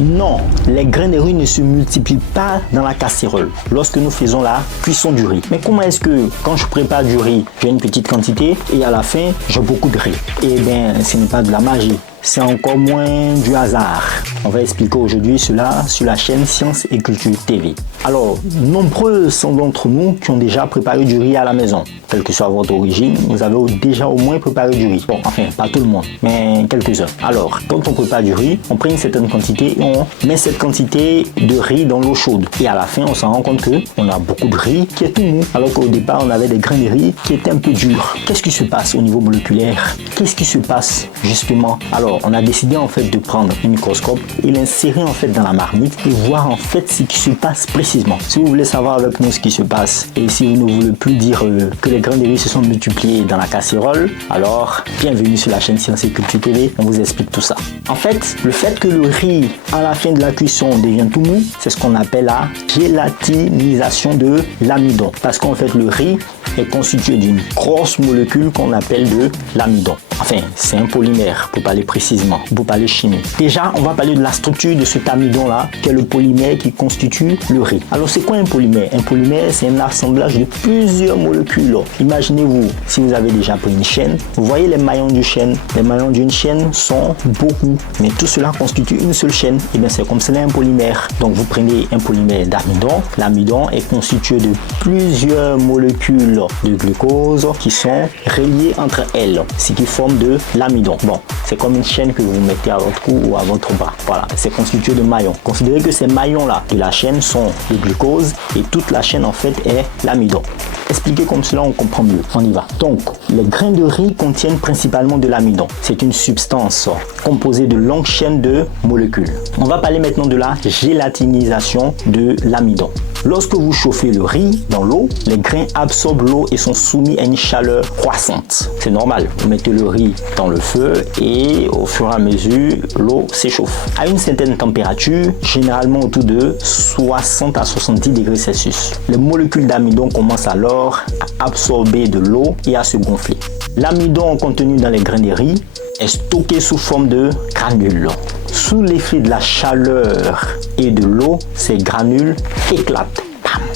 Non, les grains de riz ne se multiplient pas dans la casserole lorsque nous faisons la cuisson du riz. Mais comment est-ce que quand je prépare du riz, j'ai une petite quantité et à la fin, j'ai beaucoup de riz? Eh bien, ce n'est pas de la magie. C'est encore moins du hasard. On va expliquer aujourd'hui cela sur la chaîne Science et Culture TV. Alors, nombreux sont d'entre nous qui ont déjà préparé du riz à la maison. Quelle que soit votre origine, vous avez déjà au moins préparé du riz. Bon, enfin, pas tout le monde, mais quelques-uns. Alors, quand on prépare du riz, on prend une certaine quantité et on met cette quantité de riz dans l'eau chaude. Et à la fin, on s'en rend compte qu'on a beaucoup de riz qui est tout mou. Alors qu'au départ, on avait des grains de riz qui étaient un peu durs. Qu'est-ce qui se passe au niveau moléculaire? Qu'est-ce qui se passe justement? Alors, on a décidé en fait de prendre un microscope et l'insérer en fait dans la marmite et voir en fait ce qui se passe précisément. Si vous voulez savoir avec nous ce qui se passe et si vous ne voulez plus dire que les grains de riz se sont multipliés dans la casserole, alors bienvenue sur la chaîne Science et Culture TV, on vous explique tout ça. En fait, le fait que le riz à la fin de la cuisson devienne tout mou, c'est ce qu'on appelle la gélatinisation de l'amidon. Parce qu'en fait le riz est constitué d'une grosse molécule qu'on appelle de l'amidon. Enfin, c'est un polymère, pour parler précisément, pour parler chimie. Déjà, on va parler de la structure de cet amidon-là, qui est le polymère qui constitue le riz. Alors, c'est quoi un polymère? Un polymère, c'est un assemblage de plusieurs molécules. Imaginez-vous, si vous avez déjà pris une chaîne, vous voyez les maillons d'une chaîne. Les maillons d'une chaîne sont beaucoup, mais tout cela constitue une seule chaîne. Et bien, c'est comme cela un polymère. Donc, vous prenez un polymère d'amidon. L'amidon est constitué de plusieurs molécules de glucose qui sont reliées entre elles, ce qui forme de l'amidon. Bon, c'est comme une chaîne que vous mettez à votre cou ou à votre bras. Voilà, c'est constitué de maillons. Considérez que ces maillons-là de la chaîne sont le glucose et toute la chaîne en fait est l'amidon. Expliqué comme cela, on comprend mieux. On y va. Donc, les grains de riz contiennent principalement de l'amidon. C'est une substance composée de longues chaînes de molécules. On va parler maintenant de la gélatinisation de l'amidon. Lorsque vous chauffez le riz dans l'eau, les grains absorbent l'eau et sont soumis à une chaleur croissante. C'est normal, vous mettez le riz dans le feu et au fur et à mesure, l'eau s'échauffe. À une certaine température, généralement autour de 60 à 70 degrés Celsius, les molécules d'amidon commencent alors à absorber de l'eau et à se gonfler. L'amidon contenu dans les grains de riz est stocké sous forme de granules. Sous l'effet de la chaleur et de l'eau, ces granules éclatent.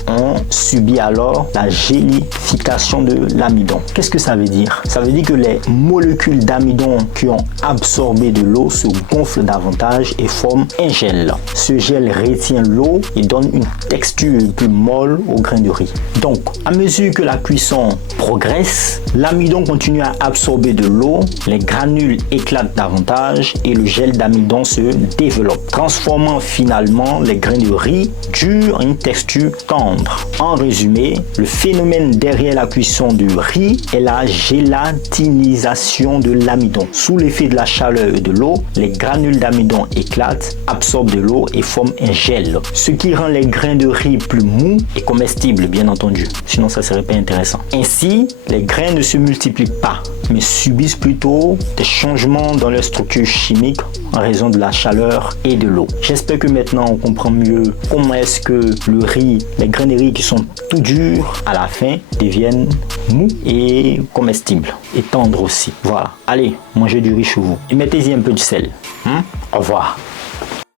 On subit alors la gélification de l'amidon. Qu'est-ce que ça veut dire? Ça veut dire que les molécules d'amidon qui ont absorbé de l'eau se gonflent davantage et forment un gel. Ce gel retient l'eau et donne une texture plus molle au grain de riz. Donc, à mesure que la cuisson progresse, l'amidon continue à absorber de l'eau, les granules éclatent davantage et le gel d'amidon se développe, transformant finalement les grains de riz durs en une texture tendre. En résumé, le phénomène derrière la cuisson du riz est la gélatinisation de l'amidon. Sous l'effet de la chaleur et de l'eau, les granules d'amidon éclatent, absorbent de l'eau et forment un gel, ce qui rend les grains de riz plus mous et comestibles, bien entendu. Sinon, ça serait pas intéressant. Ainsi, les grains ne se multiplient pas, mais subissent plutôt des changements dans leur structure chimique en raison de la chaleur et de l'eau. J'espère que maintenant on comprend mieux comment est-ce que le riz, les grains de riz qui sont tout durs à la fin deviennent mous et comestibles et tendres aussi. Voilà. Allez, mangez du riz chez vous et mettez-y un peu de sel. Au revoir.